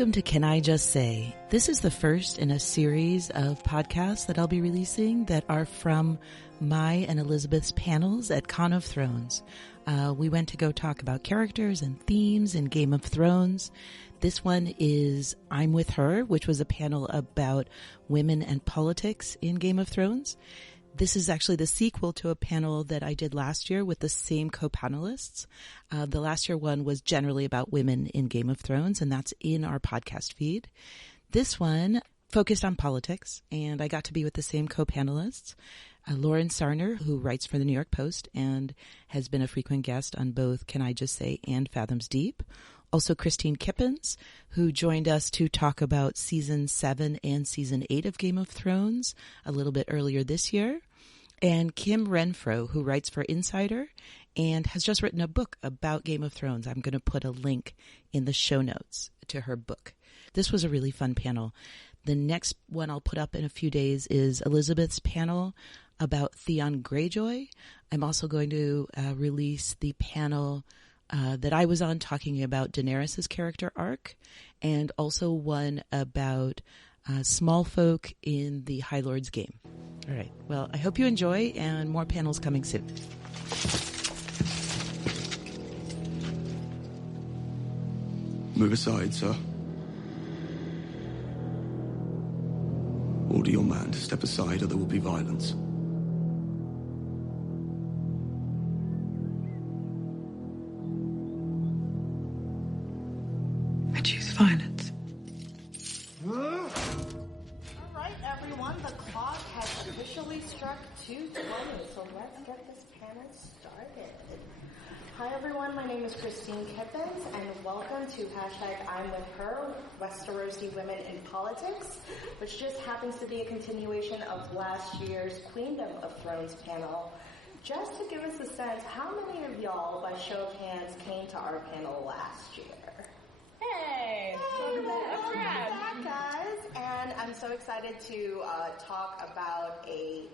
Welcome to Can I Just Say? This is the first in a series of podcasts that I'll be releasing that are from my and Elizabeth's panels at Con of Thrones. We went to go talk about characters and themes in Game of Thrones. This one is I'm With Her, which was a panel about women and politics in Game of Thrones. This is actually the sequel to a panel that I did last year with the same co-panelists. The last year one was generally about women in Game of Thrones, and that's in our podcast feed. This one focused on politics, and I got to be with the same co-panelists. Lauren Sarner, who writes for the New York Post and has been a frequent guest on both Can I Just Say and Fathoms Deep. Also Christine Kippens, who joined us to talk about Season 7 and Season 8 of Game of Thrones a little bit earlier this year. And Kim Renfro, who writes for Insider and has just written a book about Game of Thrones. I'm going to put a link in the show notes to her book. This was a really fun panel. The next one I'll put up in a few days is Elizabeth's panel about Theon Greyjoy. I'm also going to release the panel that I was on talking about Daenerys' character arc, and also one about small folk in the High Lord's game. All right. Well, I hope you enjoy, and more panels coming soon. Move aside, sir. Order your man to step aside, or there will be violence. I choose violence. All right, everyone, the clock has officially struck 2:20, so let's get this panel started. Hi, everyone. My name is Christine Kippens, and welcome to #I'm With Her, Westerosi Women in Politics, which just happens to be a continuation of last year's Queendom of Thrones panel. Just to give us a sense, how many of y'all, by show of hands, came to our panel last year? Hey! Welcome back, guys. And I'm so excited to talk about a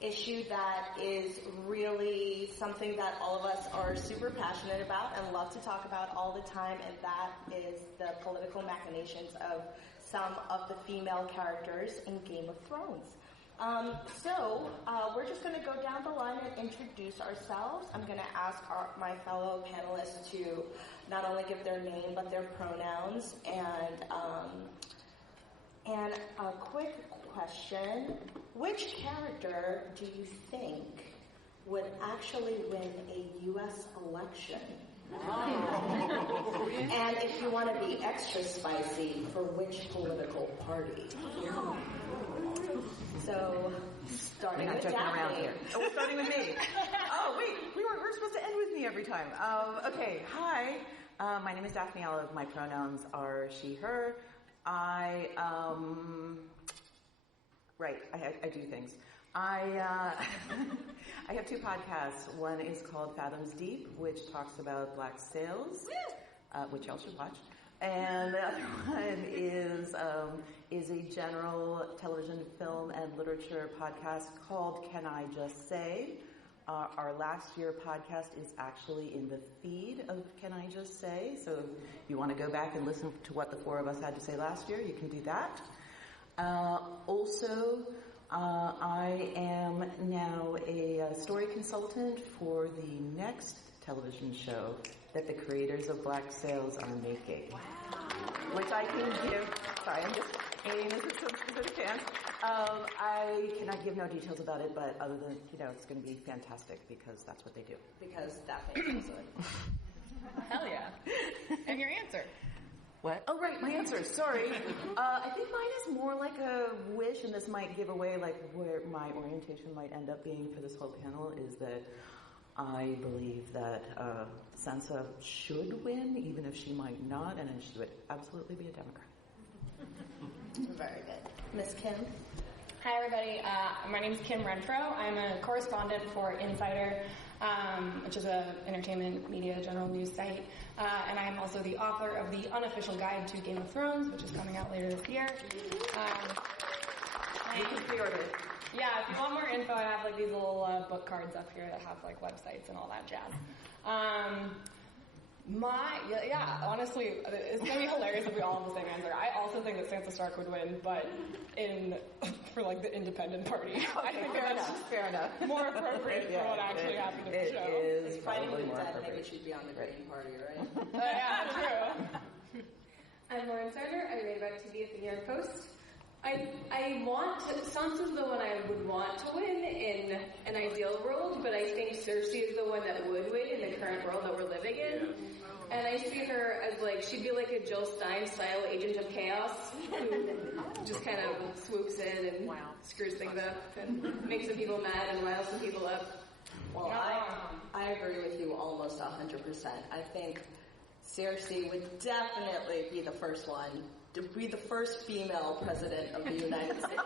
issue that is really something that all of us are super passionate about and love to talk about all the time, and that is the political machinations of some of the female characters in Game of Thrones. So we're just going to go down the line and introduce ourselves. I'm going to ask my fellow panelists to not only give their name but their pronouns. And a quick question: which character do you think would actually win a U.S. election? And if you want to be extra spicy, for which political party? So, starting with Daphne. Around here. Oh, we're starting with me. Oh, wait, we're supposed to end with me every time. Okay, hi. My name is Daphne Olive. My pronouns are she, her. I do things. I have two podcasts. One is called Fathoms Deep, which talks about black sails, which y'all should watch. And the other one is a general television, film, and literature podcast called Can I Just Say? Our last year podcast is actually in the feed of Can I Just Say? So if you want to go back and listen to what the four of us had to say last year, you can do that. Also, I am now a story consultant for the next television show that the creators of Black Sails are making. Wow. Which I can give, sorry, I'm just aiming this at some specific chance. I cannot give no details about it, but other than, it's going to be fantastic because that's what they do. Because Daphne is it. Hell yeah. And your answer? What? Oh, right, my answer. Sorry. I think mine is more like a wish, and this might give away like where my orientation might end up being for this whole panel, is that I believe that Sansa should win, even if she might not, and she would absolutely be a Democrat. Very good. Miss Kim? Hi, everybody. My name is Kim Renfro. I'm a correspondent for Insider, which is an entertainment media general news site. And I'm also the author of the unofficial guide to Game of Thrones, which is coming out later this year. You can pre-order it. Yeah, if you want more info, I have like these little book cards up here that have like websites and all that jazz. Honestly, it's going to be hilarious if we all have the same answer. I also think that Sansa Stark would win, but for like the independent party. I think fair enough. More appropriate for what actually happened in the show. It is fighting probably with more dead, appropriate. maybe she'd be on the Green Party, right? Yeah, true. I'm Lauren Sarger. I write about TV at the New York Post. I want to, Sansa's the one I would want to win in an ideal world, but I think Cersei is the one that would win in the current world that we're living in. And I see her as like, she'd be like a Jill Stein style agent of chaos who just kind of swoops in and screws things up and makes some people mad and riles some people up. Well, I agree with you almost 100%. I think Cersei would definitely be the first one to be the first female president of the United States.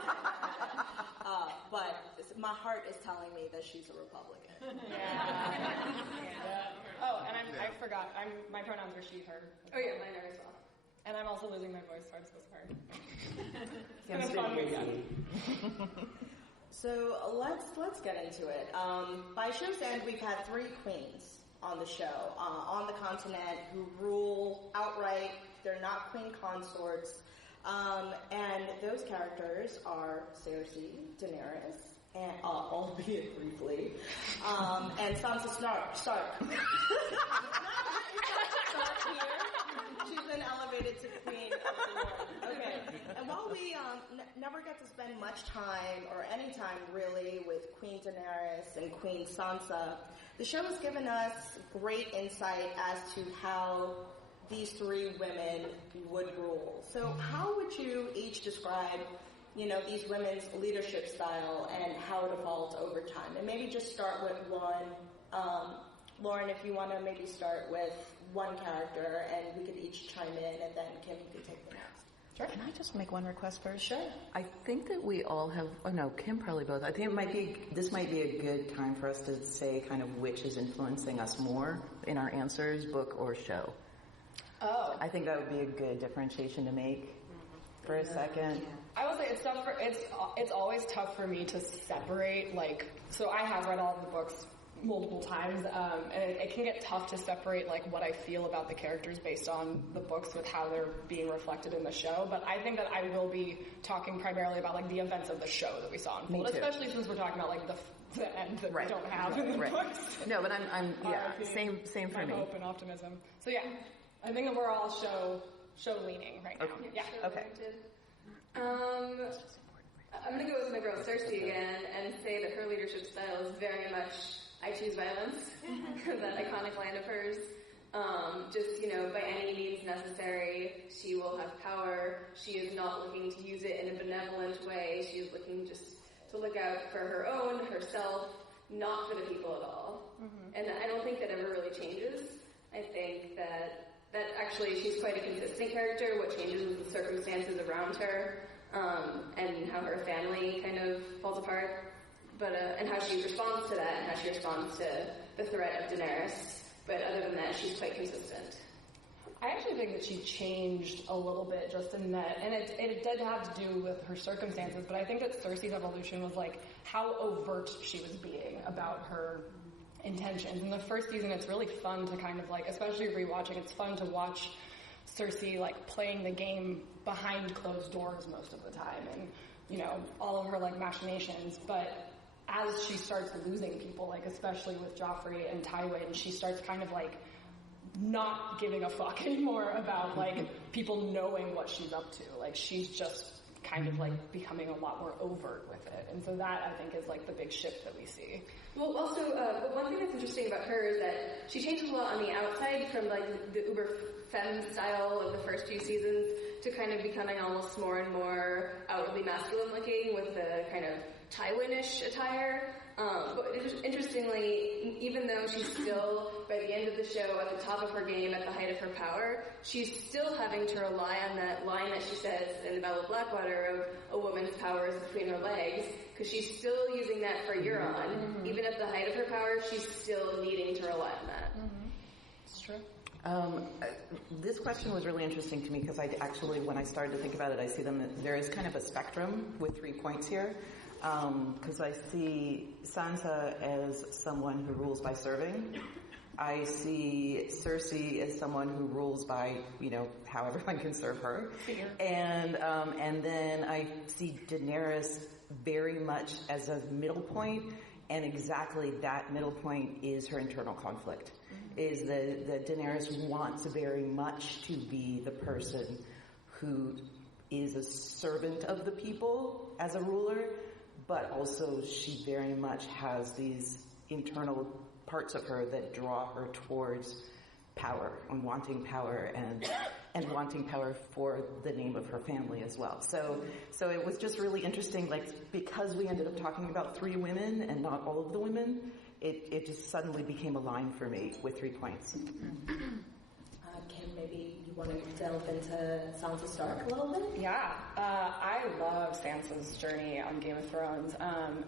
But my heart is telling me that she's a Republican. Oh, and I forgot. My pronouns are she, her. Oh yeah, mine are as well. And I'm also losing my voice, so I'm so sorry. It's been a fun weekend. So let's get into it. By show's end, we've had 3 queens on the show, on the continent, who rule outright. They're not queen consorts. And those characters are Cersei, Daenerys, and albeit briefly, and Sansa Stark. She's been elevated to queen of the world. Okay. And while we never get to spend much time, or any time really, with Queen Daenerys and Queen Sansa, the show has given us great insight as to how these 3 women would rule. So how would you each describe, these women's leadership style and how it evolved over time? And maybe just start with one. Lauren, if you want to maybe start with one character, and we could each chime in, and then Kim, you could take the next. Sure. Can I just make one request first? Sure. I think that we all have, Kim probably both. I think this might be a good time for us to say kind of which is influencing us more in our answers, book or show. Oh. I think that would be a good differentiation to make for a second. I would say it's always tough for me to separate, so I have read all of the books multiple times, and it can get tough to separate, what I feel about the characters based on the books with how they're being reflected in the show, but I think that I will be talking primarily about, the events of the show that we saw unfold, especially since we're talking about, the end that we don't have in the books. No, but I'm same for me. Hope and optimism. So yeah, I think that we're all show leaning right now. Okay. Yeah. Okay. I'm going to go with my girl Cersei again and say that her leadership style is very much I choose violence, that iconic line of hers. By any means necessary, she will have power. She is not looking to use it in a benevolent way. She is looking just to look out for her own, herself, not for the people at all. Mm-hmm. And I don't think that ever really changes. I think that actually she's quite a consistent character. What changes is the circumstances around her, and how her family kind of falls apart. But and how she responds to that, and how she responds to the threat of Daenerys. But other than that, she's quite consistent. I actually think that she changed a little bit just in that, and it did have to do with her circumstances, but I think that Cersei's evolution was how overt she was being about her intentions. In the first season, it's really fun to kind of especially rewatching, it's fun to watch Cersei playing the game behind closed doors most of the time, and all of her machinations, but as she starts losing people, especially with Joffrey and Tywin, she starts kind of not giving a fuck anymore about people knowing what she's up to. She's just kind of becoming a lot more overt with it. And so that I think is the big shift that we see. Well, also, one thing that's interesting about her is that she changes a lot on the outside from the uber femme style of the first few seasons to kind of becoming almost more and more outwardly masculine looking with the kind of Tywin-ish attire. But interestingly, even though she's still, by the end of the show, at the top of her game, at the height of her power, she's still having to rely on that line that she says in The Battle of Blackwater of a woman's power is between her legs, because she's still using that for Euron. Mm-hmm. Even at the height of her power, she's still needing to rely on that. Mm-hmm. It's true. This question was really interesting to me because when I started to think about it, I see there is kind of a spectrum with 3 points here. Because I see Sansa as someone who rules by serving. I see Cersei as someone who rules by, how everyone can serve her. And then I see Daenerys very much as a middle point, and exactly that middle point is her internal conflict. Is that Daenerys wants very much to be the person who is a servant of the people as a ruler, but also she very much has these internal parts of her that draw her towards power and wanting power and wanting power for the name of her family as well. So it was just really interesting, because we ended up talking about 3 women and not all of the women, it just suddenly became a line for me with 3 points. Kim, maybe you want to delve into Sansa Stark a little bit? Yeah, I love Sansa's journey on Game of Thrones,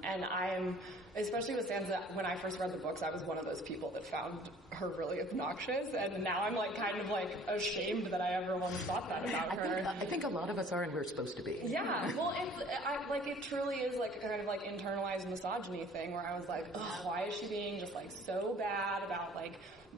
and I'm, especially with Sansa, when I first read the books, I was one of those people that found her really obnoxious, and now I'm kind of ashamed that I ever once thought that about her. I think a lot of us are, and we're supposed to be. Yeah, well, it truly is kind of internalized misogyny thing, where I was like, ugh, why is she being just so bad about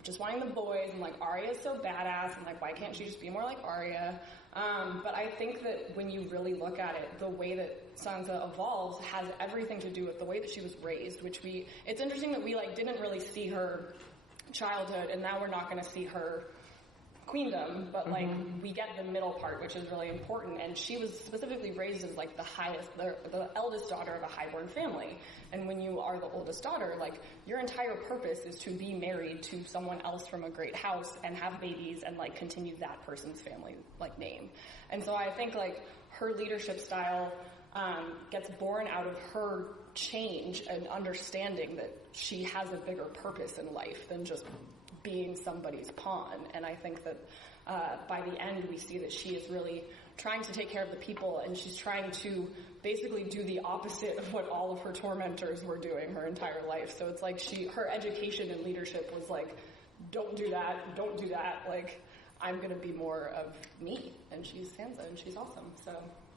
just wanting the boys, and Arya's so badass, and why can't she just be more like Arya? But I think that when you really look at it, the way that Sansa evolves has everything to do with the way that she was raised, it's interesting that we didn't really see her childhood, and now we're not going to see her queendom, but we get the middle part, which is really important. And she was specifically raised as the eldest daughter of a highborn family. And when you are the oldest daughter, your entire purpose is to be married to someone else from a great house and have babies and continue that person's family name. And so I think her leadership style gets born out of her change and understanding that she has a bigger purpose in life than just being somebody's pawn. And I think that by the end we see that she is really trying to take care of the people, and she's trying to basically do the opposite of what all of her tormentors were doing her entire life. So it's her education and leadership was don't do that, I'm going to be more of me. And she's Sansa, and she's awesome. So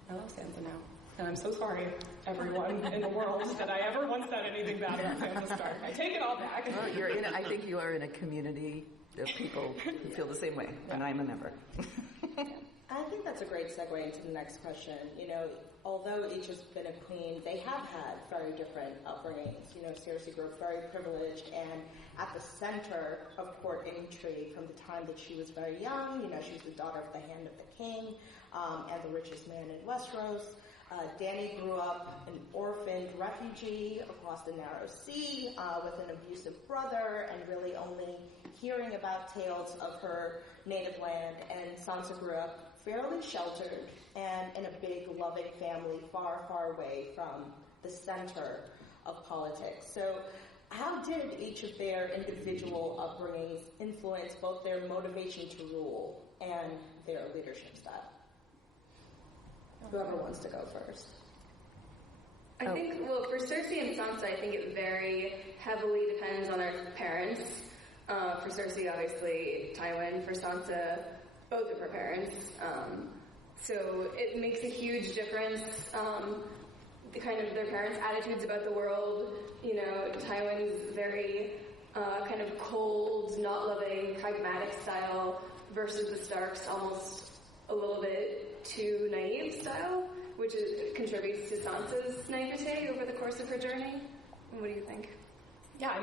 I love Sansa now. And I'm so sorry, everyone in the world, that I ever once said anything bad about Sansa Stark. I take it all back. Well, I think you are in a community of people who feel the same way, and I'm a member. I think that's a great segue into the next question. Although each has been a queen, they have had very different upbringings. Cersei grew up very privileged and at the center of court intrigue from the time that she was very young. She was the daughter of the Hand of the King and the richest man in Westeros. Dany grew up an orphaned refugee across the narrow sea with an abusive brother, and really only hearing about tales of her native land. And Sansa grew up fairly sheltered and in a big, loving family far, far away from the center of politics. So how did each of their individual upbringings influence both their motivation to rule and their leadership style? Whoever wants to go first. I think, for Cersei and Sansa, I think it very heavily depends on their parents. For Cersei, obviously, Tywin. For Sansa, both of her parents. So it makes a huge difference, their parents' attitudes about the world. Tywin's very kind of cold, not loving, pragmatic style versus the Starks' almost a little bit too naive style, which contributes to Sansa's naivete over the course of her journey. What do you think? Yeah,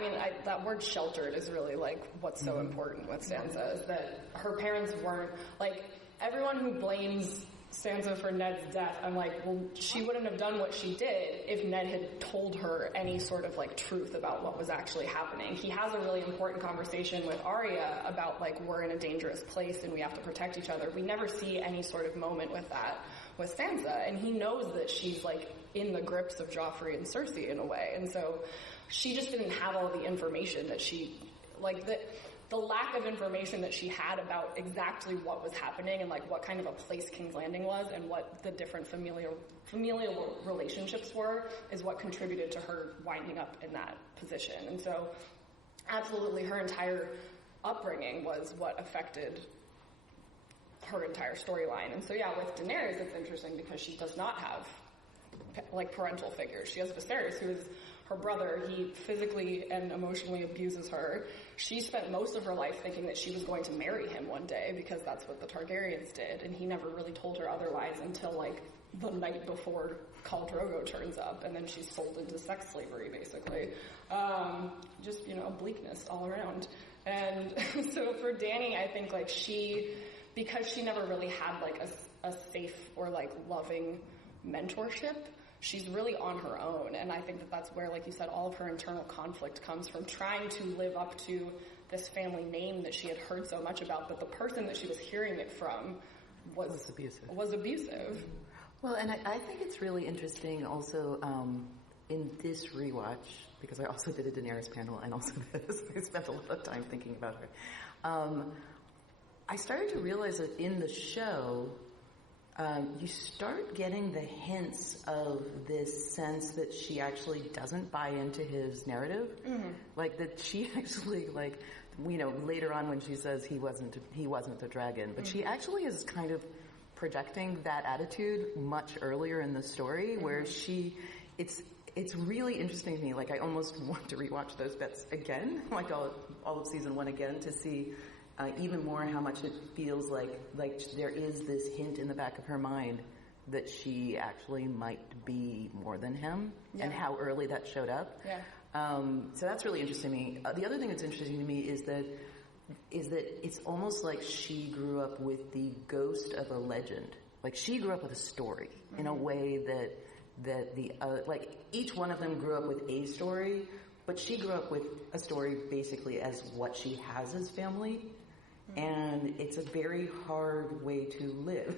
that word sheltered is really what's so important with Sansa, is that her parents weren't, everyone who blames Sansa for Ned's death, I'm she wouldn't have done what she did if Ned had told her any sort of truth about what was actually happening. He has a really important conversation with Arya about we're in a dangerous place and we have to protect each other. We never see any sort of moment with that with Sansa, and he knows that she's in the grips of Joffrey and Cersei in a way, and so she just didn't have all the information that she the lack of information that she had about exactly what was happening and what kind of a place King's Landing was and what the different familial relationships were is what contributed to her winding up in that position. And so absolutely her entire upbringing was what affected her entire storyline. And so with Daenerys it's interesting because she does not have parental figures. She has Viserys, who is her brother. He physically and emotionally abuses her. She spent most of her life thinking that she was going to marry him one day because that's what the Targaryens did, and he never really told her otherwise until like the night before Khal Drogo turns up, and then she's sold into sex slavery, basically. Just, bleakness all around. And so for Dany, I think like because she never really had like a safe or like loving mentorship, she's really on her own. And I think that that's where, like you said, all of her internal conflict comes from, trying to live up to this family name that she had heard so much about, but the person that she was hearing it from was abusive. Well, and I think it's really interesting also in this rewatch, because I also did a Daenerys panel and also this, I spent a lot of time thinking about her. I started to realize that in the show, you start getting the hints of this sense that she actually doesn't buy into his narrative. Mm-hmm. Like that she actually, like, later on when she says he wasn't a dragon, but she actually is kind of projecting that attitude much earlier in the story, where it's really interesting to me. Like, I almost want to rewatch those bits again, like all of season 1 again, to see even more how much it feels like there is this hint in the back of her mind that she actually might be more than him, and how early that showed up. Yeah. So that's really interesting to me. The other thing that's interesting to me is that it's almost like she grew up with the ghost of a legend. Like, she grew up with a story in a way that the like each one of them grew up with a story, but she grew up with a story basically as what she has as family. And it's a very hard way to live,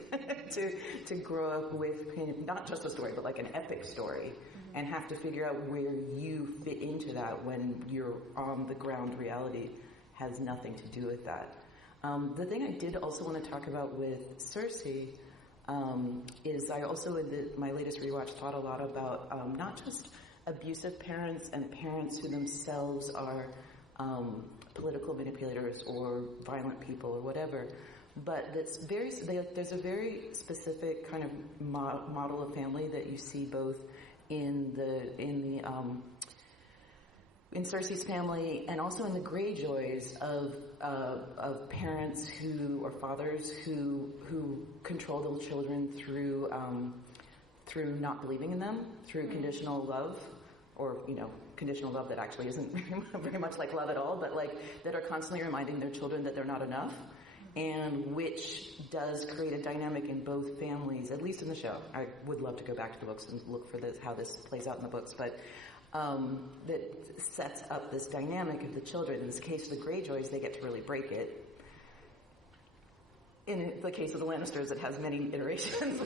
to grow up with kind of not just a story, but like an epic story, and have to figure out where you fit into that when your on the ground reality has nothing to do with that. The thing I did also want to talk about with Cersei is I also, in my latest rewatch, thought a lot about not just abusive parents and parents who themselves are political manipulators or violent people or whatever, but there's a very specific kind of model of family that you see both in Cersei's family and also in the Greyjoys of parents or fathers who control their children through not believing in them, through conditional love, or conditional love that actually isn't very much like love at all, but like that are constantly reminding their children that they're not enough, and which does create a dynamic in both families, at least in the show. I would love to go back to the books and look for how this plays out in the books, but that sets up this dynamic of the children. In this case of the Greyjoys, they get to really break it. In the case of the Lannisters, it has many iterations.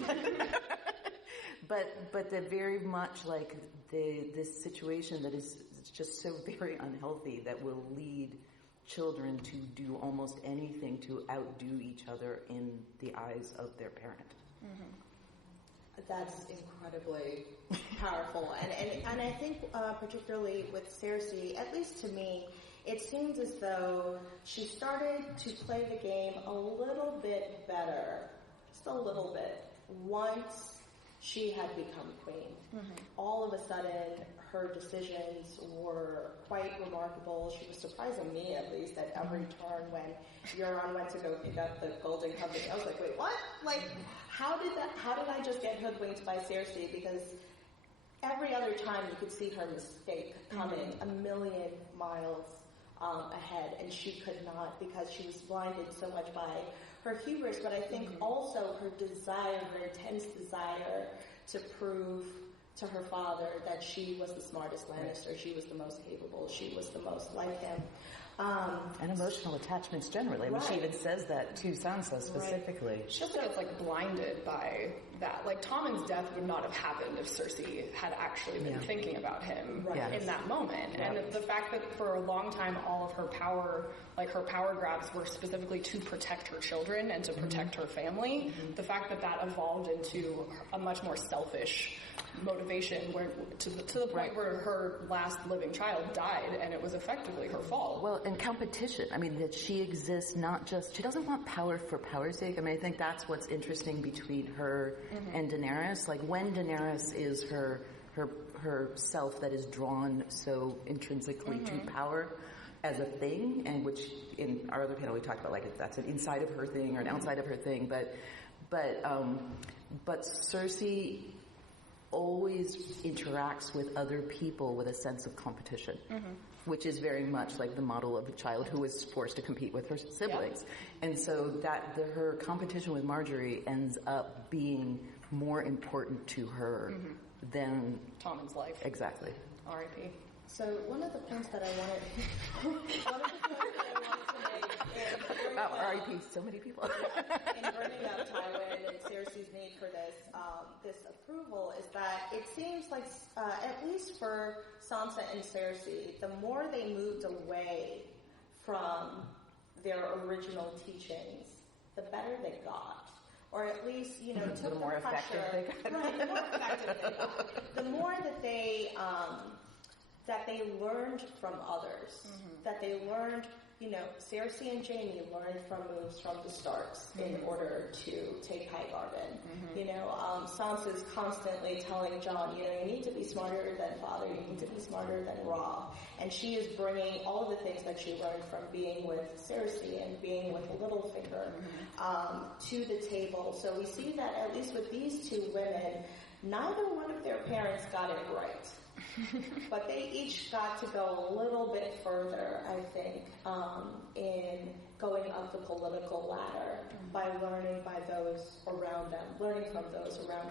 But they're very much like this situation that is just so very unhealthy that will lead children to do almost anything to outdo each other in the eyes of their parent. Mm-hmm. That's incredibly powerful. And I think particularly with Cersei, at least to me, it seems as though she started to play the game a little bit better, just a little bit, once she had become queen. Mm-hmm. All of a sudden, her decisions were quite remarkable. She was surprising me, at least, at every turn when Euron went to go pick up the Golden Company. I was like, wait, what? Like, how did I just get hoodwinked by Cersei? Because every other time you could see her mistake coming a million miles ahead, and she could not, because she was blinded so much by her hubris, but I think also her desire, her intense desire to prove to her father that she was the smartest Lannister, she was the most capable, she was the most like him. And emotional attachments generally. I mean, she even says that to Sansa specifically. Right. She also gets blinded by that. Like, Tommen's death would not have happened if Cersei had actually been thinking about him in that moment. Yeah. And the fact that for a long time all of her power, her power grabs were specifically to protect her children and to protect her family, the fact that evolved into a much more selfish motivation, where to the point where her last living child died, and it was effectively her fault. Well, and competition. I mean, that she exists not just, she doesn't want power for power's sake. I mean, I think that's what's interesting between her and Daenerys. Like, when Daenerys is her her self that is drawn so intrinsically to power as a thing, and which in our other panel we talked about, like, that's an inside of her thing or an outside of her thing, but Cersei always interacts with other people with a sense of competition, which is very much like the model of a child who is forced to compete with her siblings. And so her competition with Marjorie ends up being more important to her than Tommen's life. Exactly. R.I.P. So one of the points that I wanted to make Wow, R.I.P. so many people. in bringing up Tywin and Cersei's need for this approval is that it seems like, at least for Sansa and Cersei, the more they moved away from their original teachings, the better they got. Or at least, took the more effective they got. Right, the more effective they got. The more that they learned from others, that they learned, Cersei and Jaime learned from moves from the Starks in order to take Highgarden. Sansa's constantly telling Jon, you need to be smarter than Father, you need to be smarter than Ra. And she is bringing all of the things that she learned from being with Cersei and being with Littlefinger to the table. So we see that at least with these two women, neither one of their parents got it right. But they each got to go a little bit further, I think, in going up the political ladder by learning from those around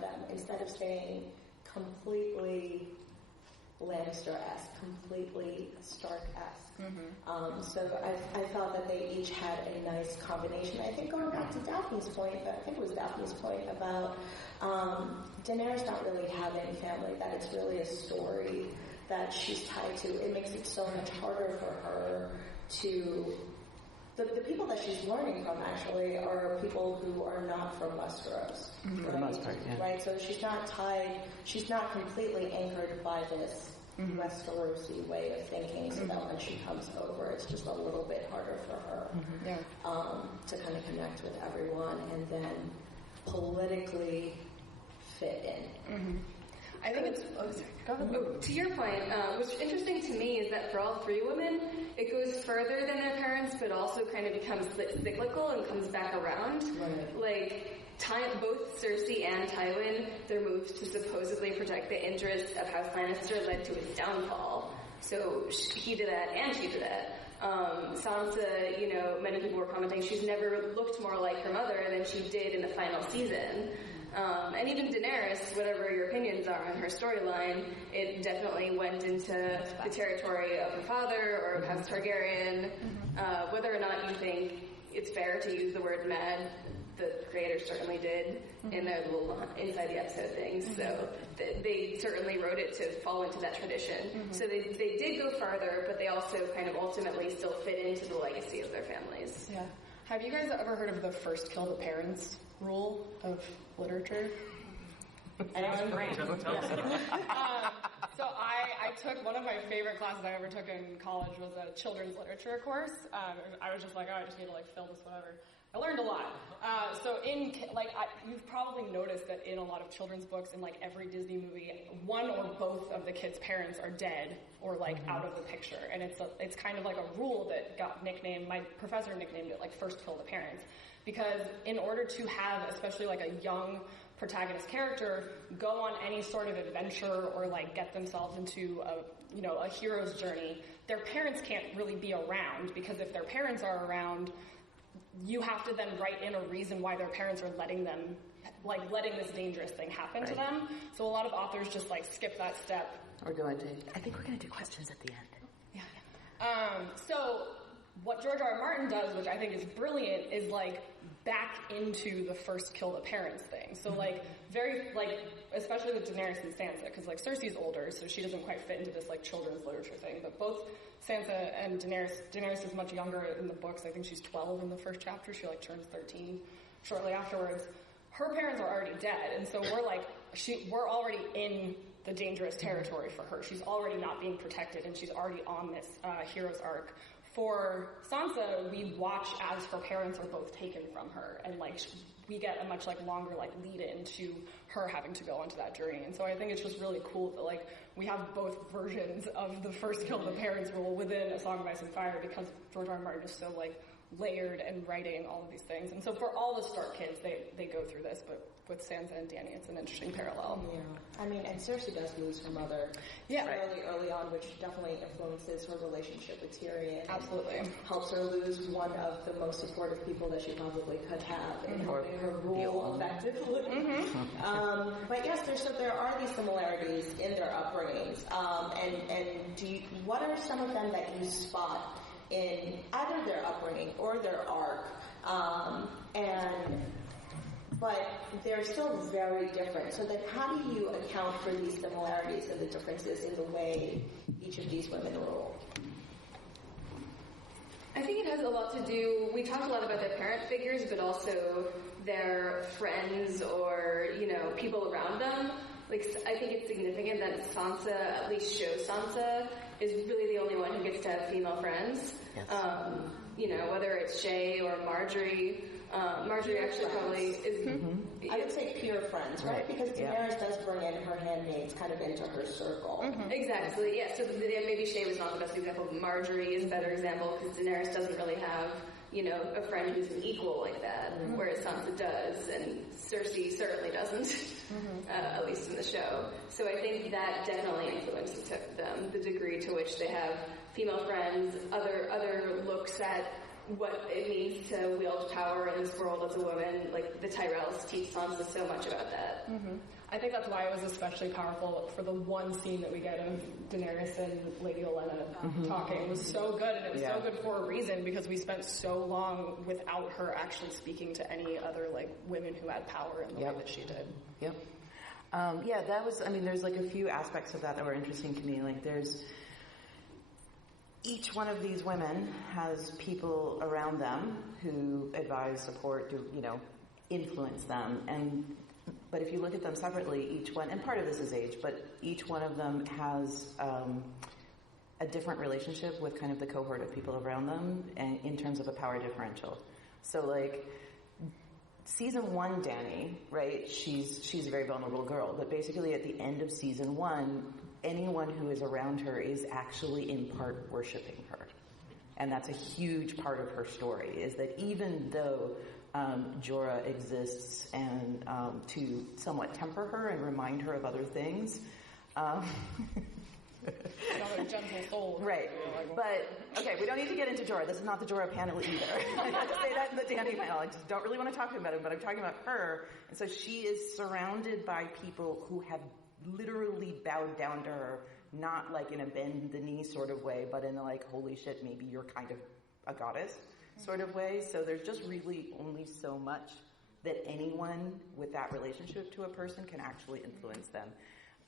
them, instead of staying completely Lannister-esque, completely Stark-esque. So I thought that they each had a nice combination. I think going back to Daphne's point, about Daenerys not really having family, that it's really a story that she's tied to. It makes it so much harder for her to... The people that she's learning from, actually, are people who are not from Westeros. For the most part, yeah. Right? So she's not tied, she's not completely anchored by this Westerosi way of thinking, so that when she comes over, it's just a little bit harder for her to kind of connect with everyone and then politically fit in. I think it's... To your point, what's interesting to me is that for all three women, it goes further than their parents, but also kind of becomes cyclical and comes back around. Like, both Cersei and Tywin, their moves to supposedly protect the interests of House Lannister led to its downfall. So he did that, and she did that. Sansa, many people were commenting she's never looked more like her mother than she did in the final season. And even Daenerys, whatever your opinions are on her storyline, it definitely went into the territory of her father or of House Targaryen. Whether or not you think it's fair to use the word mad, the creators certainly did in their little inside the episode things. So they certainly wrote it to fall into that tradition. So they did go farther, but they also kind of ultimately still fit into the legacy of their families. Yeah. Have you guys ever heard of the first kill the parents rule of literature? Anyone? Great. So I took one of my favorite classes I ever took in college was a children's literature course. I was just like, I just need to fill this, whatever. I learned a lot. You've probably noticed that in a lot of children's books, in every Disney movie, one or both of the kids' parents are dead or out of the picture, and it's kind of like a rule that got nicknamed. My professor nicknamed it first kill the parents, because in order to have, especially a young protagonist character go on any sort of adventure or get themselves into a hero's journey, their parents can't really be around, because if their parents are around, you have to then write in a reason why their parents are letting this dangerous thing happen to them. So a lot of authors just skip that step. I think we're going to do questions at the end. Yeah. So what George R. R. Martin does, which I think is brilliant, is back into the first kill the parents thing. So very especially with Daenerys and Sansa, because Cersei's older, so she doesn't quite fit into this children's literature thing. But both Sansa and Daenerys is much younger in the books. I think she's 12 in the first chapter. She turns 13 shortly afterwards. Her parents are already dead, and so we're already in the dangerous territory for her. She's already not being protected, and she's already on this hero's arc For Sansa, we watch as her parents are both taken from her, and like we get a much like longer like lead into her having to go onto that journey. And so I think it's just really cool that like we have both versions of the first kill the parents rule within A Song of Ice and Fire, because George R. R. Martin is so like layered and writing all of these things. And so for all the Stark kids, they go through this, but with Sansa and Dany, it's an interesting parallel. Yeah. I mean, and Cersei does lose her mother early on, which definitely influences her relationship with Tyrion. Absolutely. Helps her lose one of the most supportive people that she probably could have in helping her rule effectively. But yes, there are these similarities in their upbringings. And what are some of them that you spot in either their upbringing or their arc? But they're still very different. So then how do you account for these similarities and the differences in the way each of these women rule? I think it has a lot to do, we talked a lot about their parent figures, but also their friends or, people around them. Like, I think it's significant that Sansa, at least shows Sansa, is really the only one who gets to have female friends. Yes. Whether it's Shay or Marjorie. Marjorie actually probably is... I would say peer friends, right? Because Daenerys does bring in her handmaids kind of into her circle. Exactly, yeah. So maybe Shay was not the best example. Marjorie is a better example because Daenerys doesn't really have, a friend who's an equal like that, whereas Sansa does, and Cersei certainly doesn't, at least in the show. So I think that definitely influenced them, the degree to which they have female friends, other looks at what it means to wield power in this world as a woman. Like, the Tyrells teach Sansa so much about that. I think that's why it was especially powerful for the one scene that we get of Daenerys and Lady Olenna talking. It was so good, and it was so good for a reason, because we spent so long without her actually speaking to any other, like, women who had power in the way that she did. That was, there's like a few aspects of that were interesting to me. Like, there's... Each one of these women has people around them who advise, support, influence them. But if you look at them separately, each one, and part of this is age, but each one of them has a different relationship with kind of the cohort of people around them, and in terms of a power differential. So, like, season 1, Dany, right? She's a very vulnerable girl, but basically at the end of season 1. Anyone who is around her is actually in part worshiping her. And that's a huge part of her story, is that even though Jorah exists and to somewhat temper her and remind her of other things. Not a gentle soul. Right. But, okay, we don't need to get into Jorah. This is not the Jorah panel either. I have to say that in the Dany panel. I just don't really want to talk about it, but I'm talking about her. And so she is surrounded by people who have literally bowed down to her, not like in a bend the knee sort of way, but in a like, holy shit, maybe you're kind of a goddess sort of way. So there's just really only so much that anyone with that relationship to a person can actually influence them.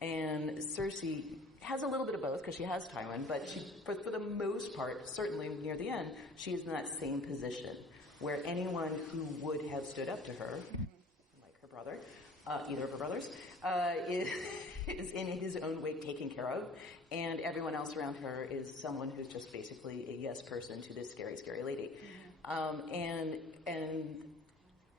And Cersei has a little bit of both because she has Tywin, but she, for the most part, certainly near the end, she is in that same position where anyone who would have stood up to her, like her brother, either of her brothers, is in his own way taken care of, and everyone else around her is someone who's just basically a yes person to this scary, scary lady. And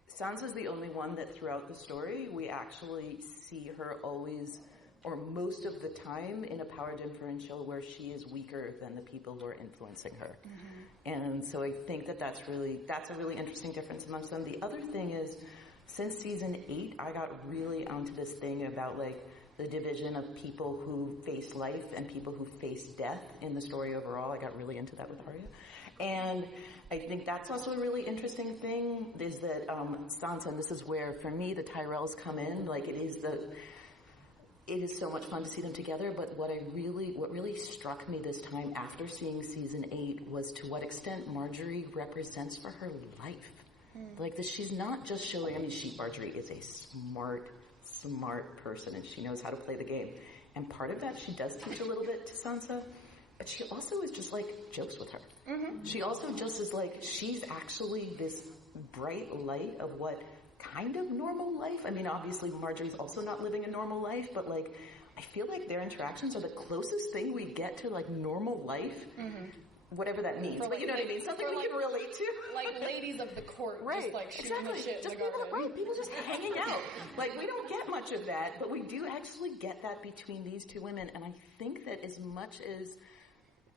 Sansa's the only one that throughout the story we actually see her always, or most of the time, in a power differential where she is weaker than the people who are influencing her. And so I think that's a really interesting difference amongst them. The other thing is, since season 8, I got really onto this thing about like the division of people who face life and people who face death in the story overall. I got really into that with Arya. And I think that's also a really interesting thing, is that Sansa, and this is where, for me, the Tyrells come in. Like, it is so much fun to see them together, but what really struck me this time after seeing season 8 was to what extent Marjorie represents for her life. Like, she's not just showing, Marjorie is a smart person, and she knows how to play the game. And part of that she does teach a little bit to Sansa, but she also is just like, jokes with her. She also just is like, she's actually this bright light of what kind of normal life. Obviously Marjorie's also not living a normal life, but like, I feel like their interactions are the closest thing we get to like normal life. whatever that means. But you know what I mean? Something we can relate to. Like ladies of the court, right. just like shooting the shit in the garden. Right, people just hanging out. Like, we don't get much of that, but we do actually get that between these two women. And I think that as much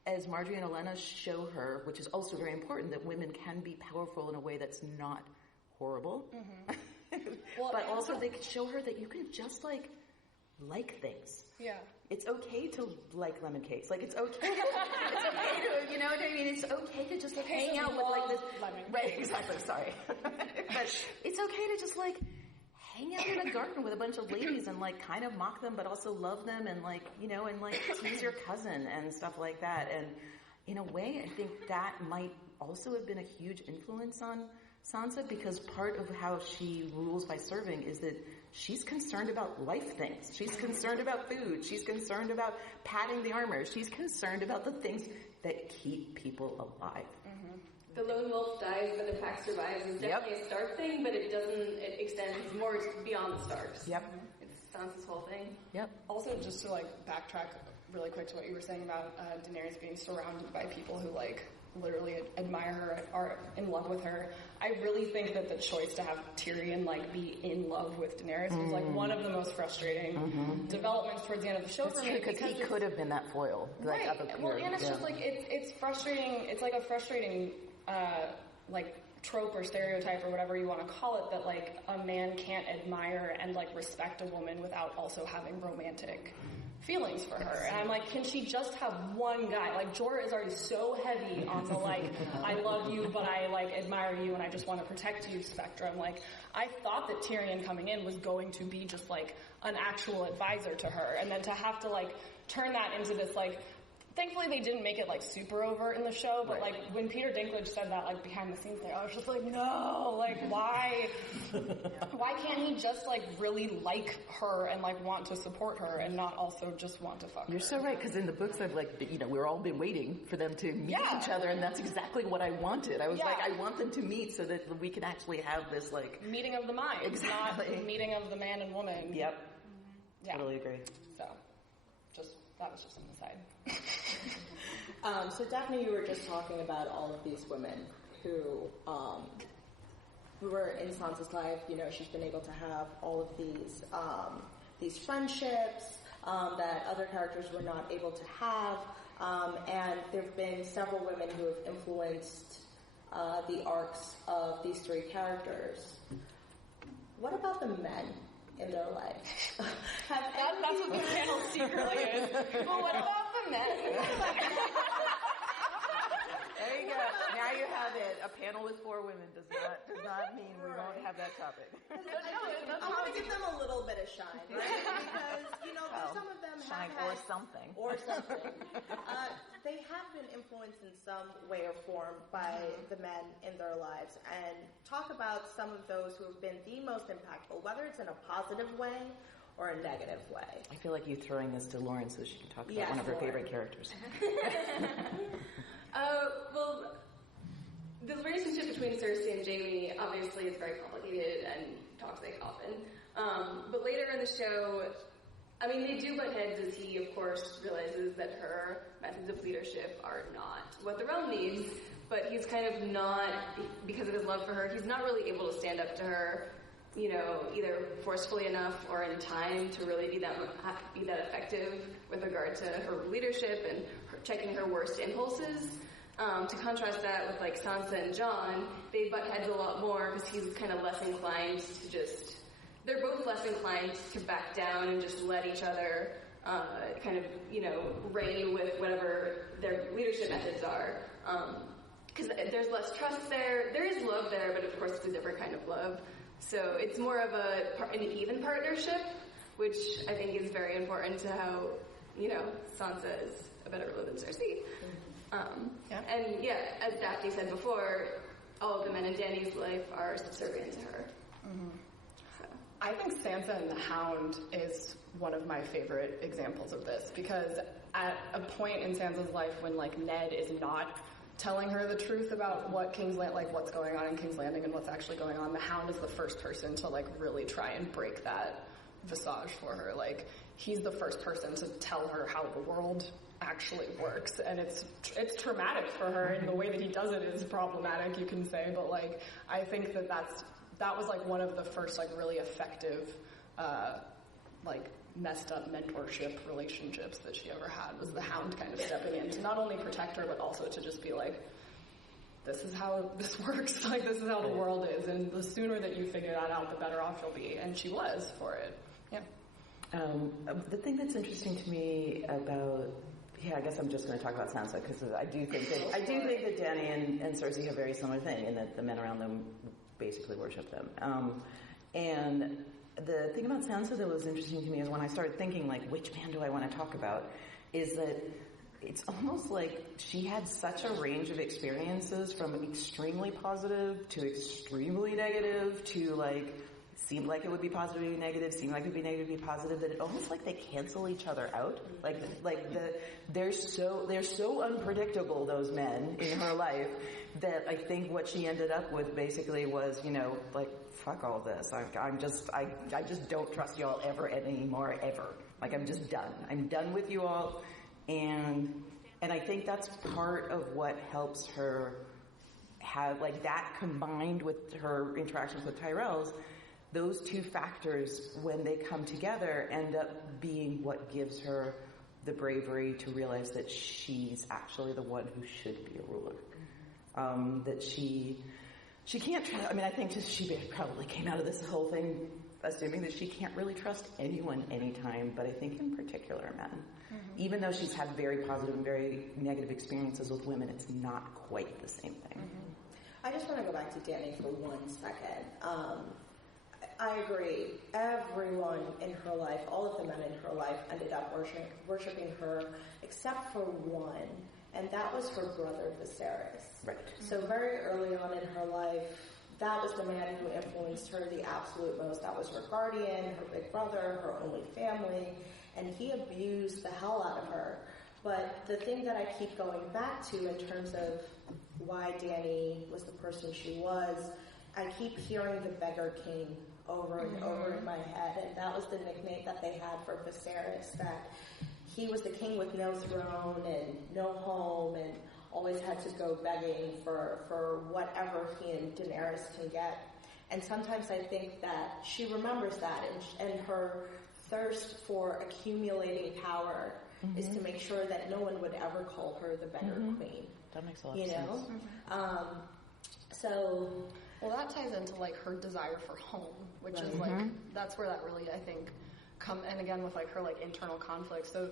as Marjorie and Elena show her, which is also very important, that women can be powerful in a way that's not horrible. Mm-hmm. Well, but also they can show her that you can just like things. Yeah. It's okay to like lemon cakes. Like, it's okay. It's okay to, you know what I mean? It's okay to just like hang out with like this. Lemon. Right, exactly. Sorry. But it's okay to just like hang out in a garden with a bunch of ladies and like kind of mock them, but also love them and like, you know, and like tease your cousin and stuff like that. And in a way, I think that might also have been a huge influence on Sansa, because part of how she rules by serving is that she's concerned about life things. She's concerned about food. She's concerned about padding the armor. She's concerned about the things that keep people alive. Mm-hmm. The lone wolf dies, but the pack survives is definitely a Stark thing, but it extends more beyond the Starks. Yep. It's Sansa's whole thing. Yep. Also, just to like backtrack really quick to what you were saying about Daenerys being surrounded by people who like literally admire her, are in love with her. I really think that the choice to have Tyrion like be in love with Daenerys was like one of the most frustrating developments towards the end of the show for me, because he could have been that foil. Right. Well, and it's just like it's frustrating. It's like a frustrating like trope or stereotype or whatever you want to call it, that like a man can't admire and like respect a woman without also having romantic feelings for her. And I'm like, can she just have one guy? Like, Jorah is already so heavy on the like, I love you, but I like admire you and I just want to protect you spectrum. Like, I thought that Tyrion coming in was going to be just like an actual advisor to her, and then to have to like turn that into this like, thankfully they didn't make it like super overt in the show, but like when Peter Dinklage said that like behind the scenes there, I was just like, no, like why can't he just like really like her and like want to support her and not also just want to fuck her? You're so right, because in the books they're like, you know, we've all been waiting for them to meet each other, and that's exactly what I wanted. I was like, I want them to meet so that we can actually have this like meeting of the minds, not meeting of the man and woman. Yep. Yeah. Totally agree. So that was just an aside. So Daphne, you were just talking about all of these women who were in Sansa's life. You know, she's been able to have all of these friendships that other characters were not able to have, and there have been several women who have influenced the arcs of these three characters. What about the men in their life? That's what the panel secretly is. Well, what about the men? There you go. Now you have it. A panel with 4 women does not mean we won't have that topic. I want to give them a little bit of shine, right? Because, you know, some of them shine have had... Or something. They have been influenced in some way or form by the men in their lives. And talk about some of those who have been the most impactful, whether it's in a positive way or a negative way. I feel like you throwing this to Lauren so she can talk about one of her favorite characters. Well, the relationship between Cersei and Jaime obviously is very complicated and toxic often. But later in the show, I mean, they do butt heads as he, of course, realizes that her methods of leadership are not what the realm needs, but he's kind of not, because of his love for her, he's not really able to stand up to her, you know, either forcefully enough or in time to really be that effective with regard to her leadership and checking her worst impulses. To contrast that with like Sansa and Jon, they butt heads a lot more because he's kind of less inclined to just, they're both less inclined to back down and just let each other kind of, you know, reign with whatever their leadership methods are. Because there's less trust there. There is love there, but of course it's a different kind of love. So it's more of an even partnership, which I think is very important to how, you know, Sansa is a better ruler than Cersei. And yeah, as Daphne said before, all of the men in Dany's life are subservient to her. Mm-hmm. So. I think Sansa and the Hound is one of my favorite examples of this, because at a point in Sansa's life when like Ned is not telling her the truth about what King's Landing, like what's going on in King's Landing and what's actually going on, the Hound is the first person to like really try and break that visage for her. Like, he's the first person to tell her how the world actually works, and it's traumatic for her, and the way that he does it is problematic, you can say, but like I think that was like one of the first like really effective like messed up mentorship relationships that she ever had, was the Hound kind of stepping in to not only protect her but also to just be like, this is how this works, like this is how the world is, and the sooner that you figure that out, the better off you'll be, and she was for it. The thing that's interesting to me about, I guess I'm just going to talk about Sansa, because I do think that Dany and Cersei have a very similar thing, in that the men around them basically worship them. And the thing about Sansa that was interesting to me is when I started thinking, like, which man do I want to talk about, is that it's almost like she had such a range of experiences, from extremely positive to extremely negative to like, seemed like it would be positive to be negative, seemed like it would be negative to be positive, that it almost like they cancel each other out. They're so unpredictable, those men in her life, that I think what she ended up with basically was, like, fuck all this. I just don't trust y'all ever anymore, ever. Like, I'm just done. I'm done with you all. And I think that's part of what helps her have, like, that combined with her interactions with Tyrells. Those two factors, when they come together, end up being what gives her the bravery to realize that she's actually the one who should be a ruler. That she can't trust, I think she probably came out of this whole thing assuming that she can't really trust anyone anytime, but I think in particular men. Mm-hmm. Even though she's had very positive and very negative experiences with women, it's not quite the same thing. Mm-hmm. I just want to go back to Dany for 1 second. I agree. Everyone in her life, all of the men in her life, ended up worshiping her, except for one, and that was her brother Viserys. Right. So very early on in her life, that was the man who influenced her the absolute most. That was her guardian, her big brother, her only family, and he abused the hell out of her. But the thing that I keep going back to in terms of why Dany was the person she was, I keep hearing the Beggar King over and over in my head, and that was the nickname that they had for Viserys, that he was the king with no throne and no home and always had to go begging for whatever he and Daenerys can get. And sometimes I think that she remembers that, and her thirst for accumulating power is to make sure that no one would ever call her the Beggar Queen. That makes a lot of sense. Well, that ties into like her desire for home, which is like, that's where that really, I think, and again with like her like internal conflict. So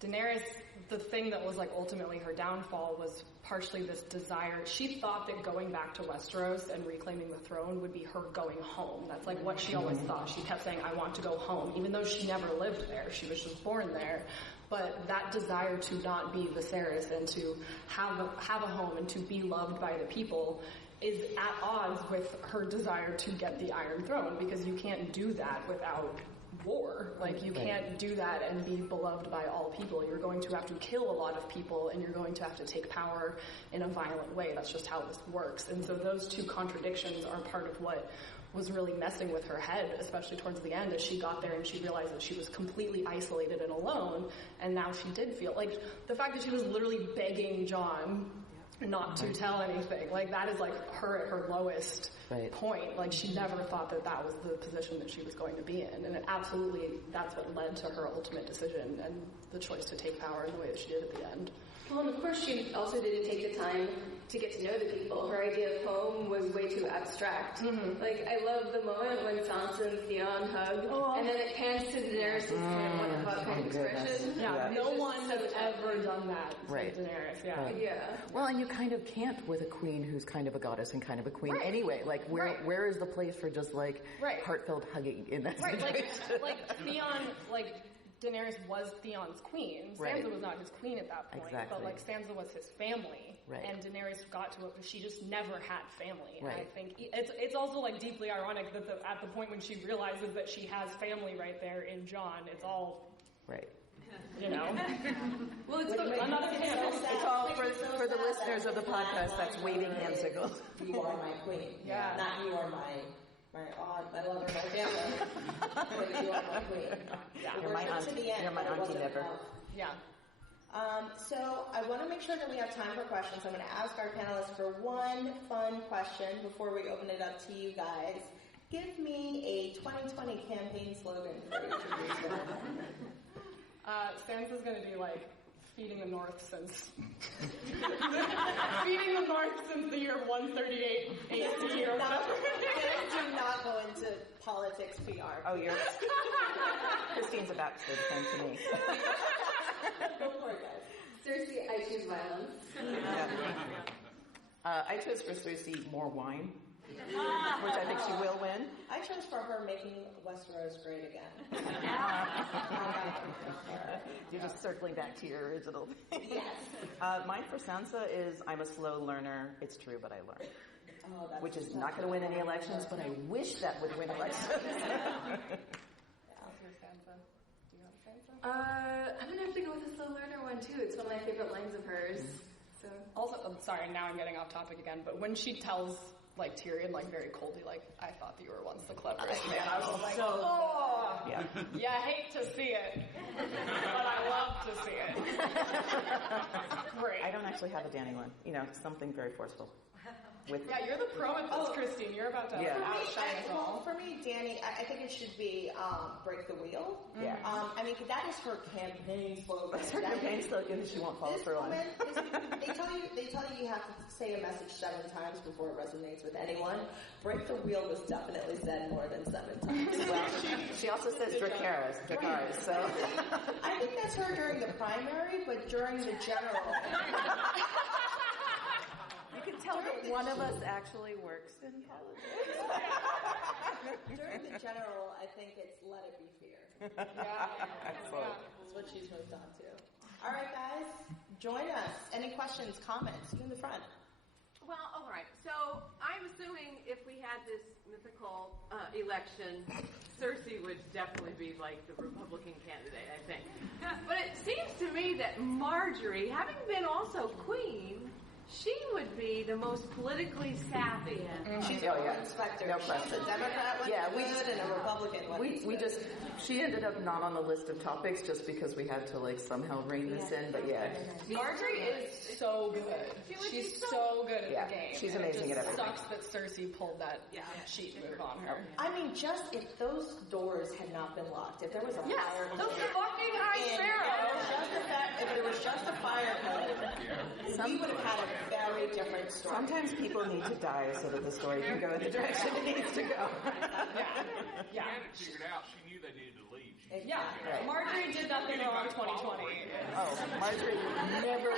Daenerys, the thing that was like ultimately her downfall was partially this desire. She thought that going back to Westeros and reclaiming the throne would be her going home. That's like what she always thought. She kept saying, I want to go home, even though she never lived there. She was just born there. But that desire to not be Viserys and to have a home and to be loved by the people is at odds with her desire to get the Iron Throne, because you can't do that without war. Like, you can't do that and be beloved by all people. You're going to have to kill a lot of people, and you're going to have to take power in a violent way. That's just how this works. And so those two contradictions are part of what was really messing with her head, especially towards the end, as she got there and she realized that she was completely isolated and alone, and now she did feel like the fact that she was literally begging Jon not to tell anything, like that is like her at her lowest point. Like, she never thought that that was the position that she was going to be in, and absolutely that's what led to her ultimate decision and the choice to take power in the way that she did at the end. Well, and of course she also didn't take the time to get to know the people. Her idea of home was way too abstract. Like, I love the moment when Sansa and Theon hug, and then it pans to Daenerys' kind of what the fuck kind of expression. Yeah, no one has ever done that to Daenerys. Yeah. Well, and you kind of can't with a queen who's kind of a goddess and kind of a queen anyway. Like, where is the place for just like heartfelt hugging in that situation? Like Theon, like Daenerys was Theon's queen. Sansa was not his queen at that point, but like Sansa was his family, and Daenerys got to it, but she just never had family. And I think it's also like deeply ironic that at the point when she realizes that she has family right there in Jon, it's all you know. Well, it's another candle. It's all for the listeners of the podcast. That's waving hand signals. You are my queen. Yeah. Not you are my aunt, my lover, my family. But you are my queen. Yeah. You're my auntie. You're my auntie never. Yeah. So I want to make sure that we have time for questions. I'm going to ask our panelists for one fun question before we open it up to you guys. Give me a 2020 campaign slogan for each of you. Sansa's going to do like feeding the North since feeding the North since the year 138 AC or whatever. Do not go into politics PR. Oh, Christine's about to say the same to me. Go for it, guys. Cersei, I choose violence. I chose for Cersei more wine, which I think she will win. I chose for her making Westeros great again. You're just circling back to your original. Yes. Mine for Sansa is I'm a slow learner. It's true, but I learn. Oh, Which is not going to win any elections, but I wish that would win elections. I'm gonna have to go with the slow learner one too. It's one of my favorite lines of hers. So Also, I'm sorry, now I'm getting off topic again, but when she tells like Tyrion, like very coldly, like, I thought that you were once the cleverest man, I was just like, oh, yeah, I hate to see it, but I love to see it. Great. I don't actually have a Dany one. Something very forceful. Yeah, you're the pro at this, Christine. You're about to outshine us all. For me, Dany, I think it should be break the wheel. Yeah. I mean, that is her campaign slogan. That's her campaign slogan that she won't follow through on. They tell you you have to say a message 7 times before it resonates with anyone. Break the wheel was definitely said more than 7 times. Well, she also says Dracarys, so. I think that's her during the primary, but during the general. You can tell that one of us actually works in politics. During the general, I think it's let it be fear. Excellent. That's what she's moved on to. All right, guys, join us. Any questions, comments? You in the front. Well, all right. So I'm assuming if we had this mythical election, Cersei would definitely be like the Republican candidate, I think. But it seems to me that Marjorie, having been also queen, she would be the most politically savvy. She's an inspector. No question. She's a Democrat one good and a Republican one. She ended up not on the list of topics just because we had to somehow rein this in, but Marjorie is so good. She's so good at the game. She's amazing at everything. It sucks that Cersei pulled that cheat move on her. I mean, just if those doors had not been locked, if there was a fire code. Those fucking High Sparrow. If there was just a fire code, we would have had a very different story. Sometimes people need to die so that the story can go in the direction it needs to go. She figured out she knew they needed to leave. Right. Marjorie did nothing wrong in 2020. Oh, Marjorie never,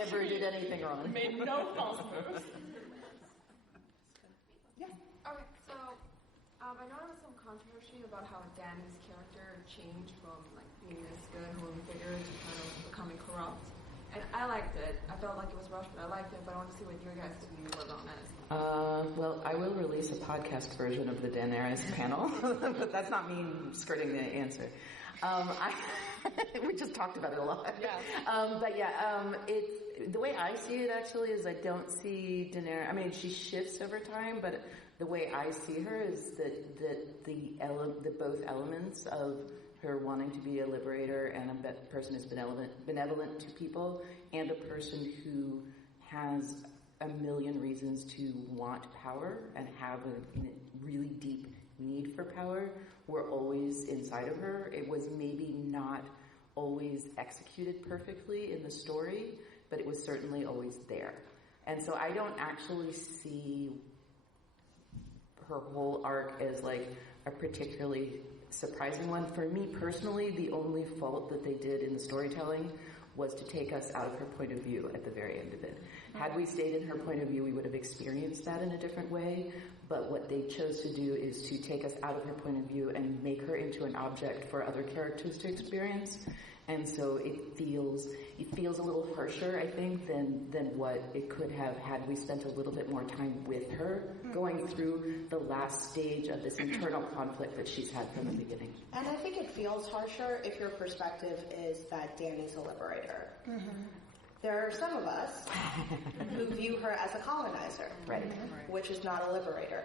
ever did anything wrong. Made no false moves. Okay, so I know there was some controversy about how Dany's character changed from being this good holy figure to kind of becoming corrupt. And I liked it. I felt like it was rushed, but I liked it. But I want to see what your guys' view was on it. Well, I will release a podcast version of the Daenerys panel, but that's not me skirting the answer. We just talked about it a lot. The way I see it actually is I don't see Daenerys. I mean, she shifts over time, but the way I see her is that the both elements of her wanting to be a liberator and a person who's benevolent to people, and a person who has a million reasons to want power and have a really deep need for power, were always inside of her. It was maybe not always executed perfectly in the story, but it was certainly always there. And so I don't actually see her whole arc as a particularly surprising one. For me personally, the only fault that they did in the storytelling was to take us out of her point of view at the very end of it. Had we stayed in her point of view, we would have experienced that in a different way, but what they chose to do is to take us out of her point of view and make her into an object for other characters to experience. And so it feels a little harsher, I think, than what it could have had we spent a little bit more time with her, going through the last stage of this internal conflict that she's had from the beginning. And I think it feels harsher if your perspective is that Dany's a liberator. Mm-hmm. There are some of us who view her as a colonizer, right? Which is not a liberator.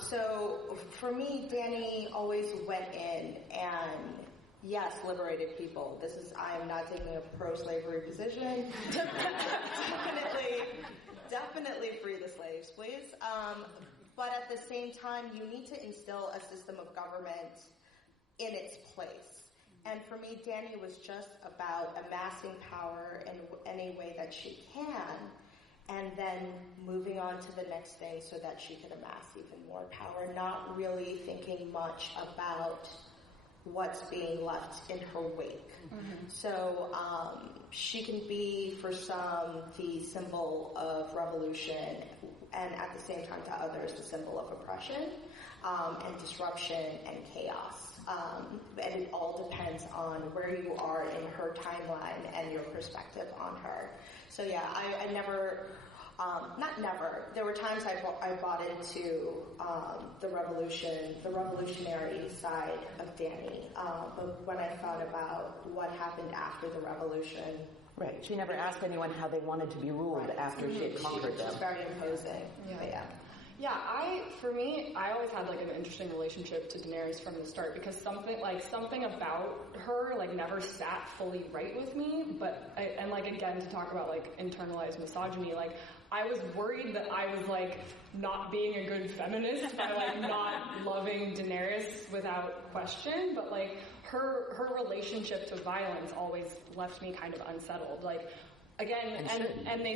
So for me, Dany always went in and yes, liberated people. I am not taking a pro-slavery position. Definitely free the slaves, please. But at the same time, you need to instill a system of government in its place. And for me, Dany was just about amassing power in any way that she can, and then moving on to the next thing so that she could amass even more power, not really thinking much about what's being left in her wake. Mm-hmm. So she can be, for some, the symbol of revolution, and at the same time to others, the symbol of oppression and disruption and chaos. And it all depends on where you are in her timeline and your perspective on her. So yeah, I never, not never, there were times I bought into the revolutionary side of Dany. But when I thought about what happened after the revolution. Right, she never asked anyone how they wanted to be ruled after she had conquered them. She's very imposing. Yeah. Yeah, for me, I always had like an interesting relationship to Daenerys from the start because something about her like never sat fully right with me. But again, to talk about like internalized misogyny, like I was worried that I was like not being a good feminist by like not loving Daenerys without question. But like her relationship to violence always left me kind of unsettled. Like. Again, and they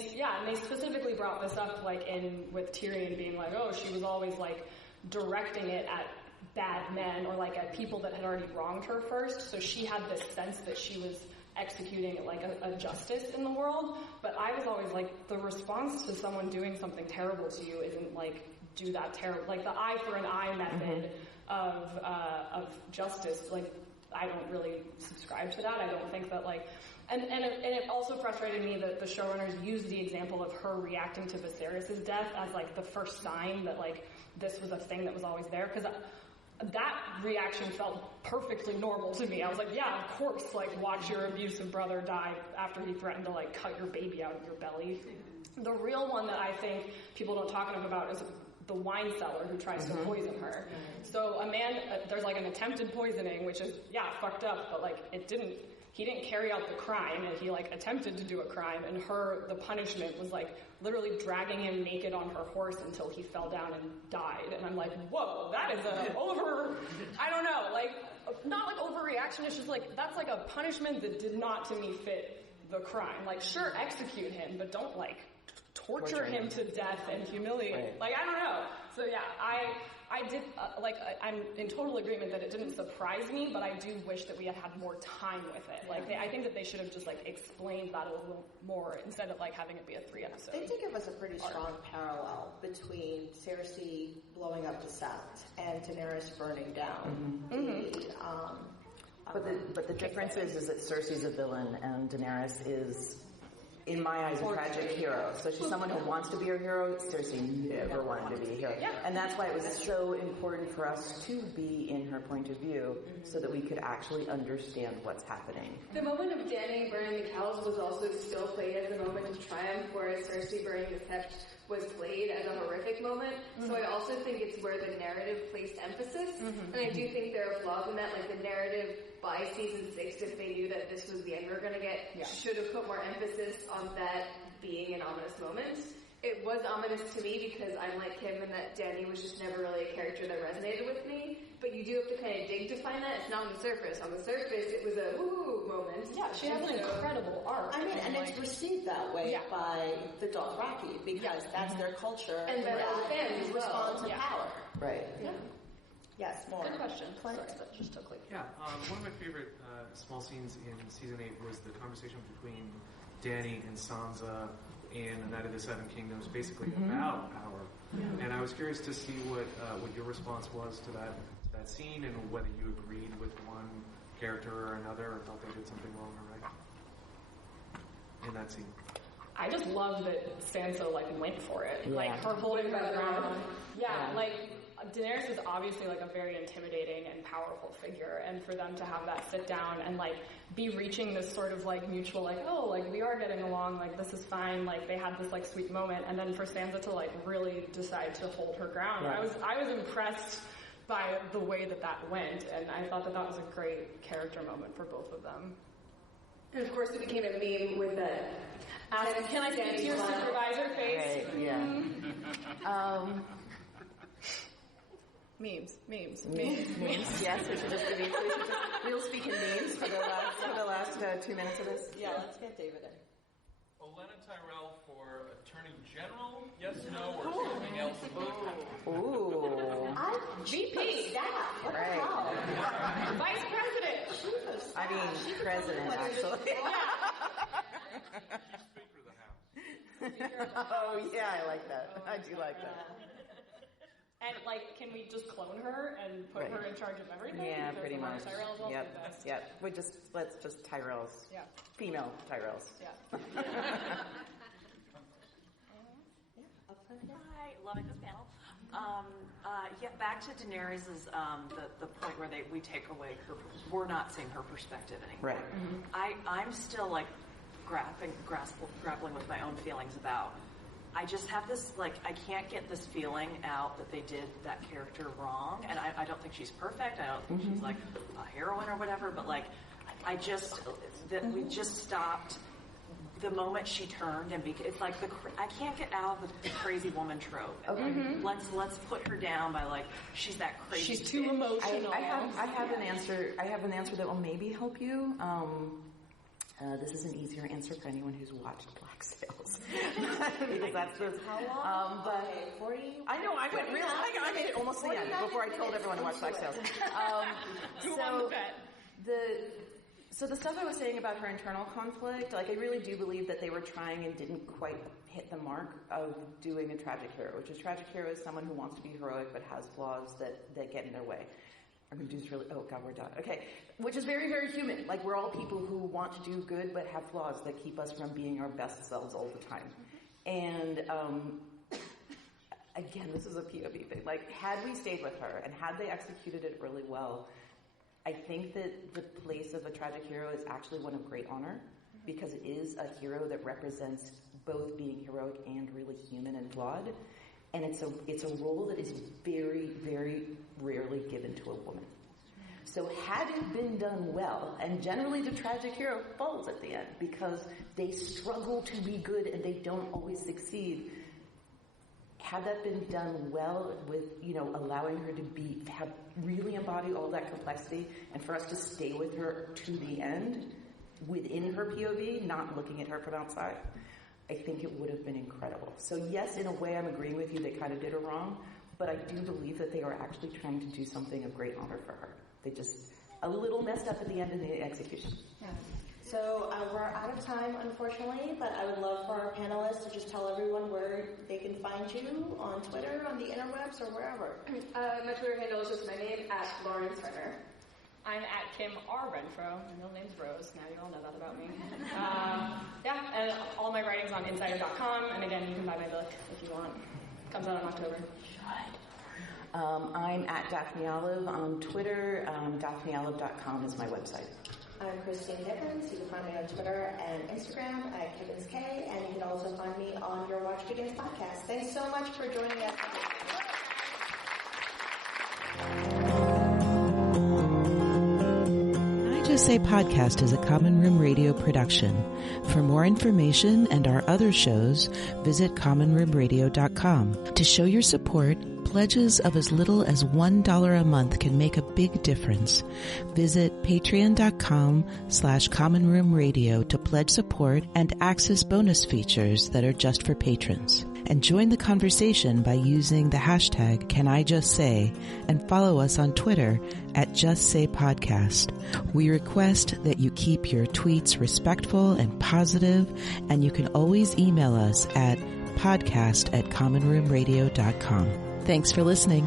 specifically brought this up like with Tyrion being like, oh, she was always like directing it at bad men or like at people that had already wronged her first. So she had this sense that she was executing like a justice in the world. But I was always like, the response to someone doing something terrible to you isn't like do that terrible, like the eye for an eye method of justice. Like I don't really subscribe to that. I don't think that like. And it also frustrated me that the showrunners used the example of her reacting to Viserys' death as like the first sign that like this was a thing that was always there, because that reaction felt perfectly normal to me. I was like, yeah, of course, like watch your abusive brother die after he threatened to like cut your baby out of your belly. The real one that I think people don't talk enough about is the wine seller who tries to poison her. So there's like an attempted poisoning, which is, fucked up, but like he didn't carry out the crime, and he like attempted to do a crime, and the punishment was like literally dragging him naked on her horse until he fell down and died. And I'm like, whoa, that is I don't know, like, not like overreaction, it's just like, that's like a punishment that did not to me fit the crime. Like, sure, execute him, but don't like torture him to death and humiliate him. Like, I don't know. So yeah, I did, I'm in total agreement that it didn't surprise me, but I do wish that we had more time with it. Like, I think that they should have just, like, explained that a little more instead of, like, having it be a 3-episode. They did give us a pretty strong parallel between Cersei blowing up the South and Daenerys burning down But the difference is that Cersei's a villain and Daenerys is, in my eyes, a tragic hero. So she's someone who wants to be a hero. Cersei never wanted to be a hero. Yeah. And that's why it was so important for us to be in her point of view so that we could actually understand what's happening. The moment of Dany burning the cows was also still played as a moment of triumph, whereas Cersei burning the Sept was played as a horrific moment. So I also think it's where the narrative placed emphasis. And I do think there are flaws in that, like the narrative by season 6, if they knew that this was the end we were going to get, should have put more emphasis on that being an ominous moment. It was ominous to me because I'm like Kim in that Dany was just never really a character that resonated with me. But you do have to kind of dig to find that. It's not on the surface. On the surface, it was a woo moment. Yeah, she has an incredible arc. I mean, and it's received that way by the Dothraki because that's their culture. And by all the fans respond to power. Right. Yeah. Yes, more. Good question. Sorry, that just took like... Yeah, one of my favorite small scenes in Season 8 was the conversation between Dany and Sansa in The Night of the Seven Kingdoms, basically about power. Yeah. And I was curious to see what your response was to that scene and whether you agreed with one character or another or thought they did something wrong or right in that scene. I just love that Sansa like went for it. Yeah. Like her holding her ground. Yeah, like Daenerys is obviously like a very intimidating and powerful figure, and for them to have that sit down and like be reaching this sort of like mutual like, oh, like we are getting along, like this is fine, like they had this like sweet moment, and then for Sansa to like really decide to hold her ground. Yeah. I was impressed by the way that went, and I thought that was a great character moment for both of them. And of course, it became a meme with the "Can I speak to your supervisor" face? Right, yeah. Memes. Yes, we should just give you. We'll speak in memes for the last 2 minutes of this. Yeah, let's get David in. Elena Tyrell for Attorney General? Yes, no, or something else? Ooh. VP. What the Right. hell? Vice President. I mean, president, actually. Speaker of the House. Oh, yeah, I like that. I do like that. And, can we just clone her and put her in charge of everything? Yeah, Because pretty Elena much. Tyrell is also the best. Yep. Let's just Tyrells. Yeah. Female Tyrells. Yeah. Hi, loving this panel. Back to Daenerys's the point where we take away we're not seeing her perspective anymore. Right. Mm-hmm. I'm still grappling with my own feelings about. I just have this I can't get this feeling out that they did that character wrong, and I don't think she's perfect. I don't think she's a heroine or whatever, but I just that we just stopped. The moment she turned and it's I can't get out of the crazy woman trope. Okay. Mm-hmm. Let's put her down by she's that crazy. She's too emotional. I have an answer. I have an answer that will maybe help you. This is an easier answer for anyone who's watched Black Sails. Because that's the How long? but 40? I know I went real. I made it almost the end before I told everyone to watch Black Sails. Who won the bet? So the stuff I was saying about her internal conflict, I really do believe that they were trying and didn't quite hit the mark of doing a tragic hero, which is tragic hero is someone who wants to be heroic but has flaws that get in their way. I'm going to do this really, oh God, we're done. Okay. Which is very, very human. We're all people who want to do good but have flaws that keep us from being our best selves all the time. And, again, this is a POV thing. Had we stayed with her and had they executed it really well, I think that the place of a tragic hero is actually one of great honor because it is a hero that represents both being heroic and really human and flawed. And it's a role that is very, very rarely given to a woman. So had it been done well, and generally the tragic hero falls at the end because they struggle to be good and they don't always succeed. Had that been done well with, allowing her to have really embody all that complexity and for us to stay with her to the end within her POV, not looking at her from outside, I think it would have been incredible. So yes, in a way I'm agreeing with you, they kind of did her wrong, but I do believe that they are actually trying to do something of great honor for her. They just a little messed up at the end in the execution. Yeah. So we're out of time, unfortunately, but I would love for our panelists to just tell everyone where they can find you on Twitter, on the interwebs, or wherever. My Twitter handle is just my name, @Lawrence Renner. I'm @Kim R. Renfro. My middle name's Rose. Now you all know that about me. And all my writing's on Insider.com. And again, you can buy my book if you want. Comes out in October. I'm @Daphne Olive on Twitter. DaphneOlive.com is my website. I'm Christine Hibbins. You can find me on Twitter and Instagram @KibbensK, and you can also find me on your Watch Begins podcast. Thanks so much for joining us. CanIJustSay podcast is a Common Room Radio production. For more information and our other shows, visit commonroomradio.com. To show your support, pledges of as little as $1 a month can make a big difference. Visit patreon.com/commonroomradio to pledge support and access bonus features that are just for patrons. And join the conversation by using the hashtag CanIJustSay and follow us on Twitter @JustSayPodcast. We request that you keep your tweets respectful and positive, and you can always email us at podcast@commonroomradio.com. Thanks for listening.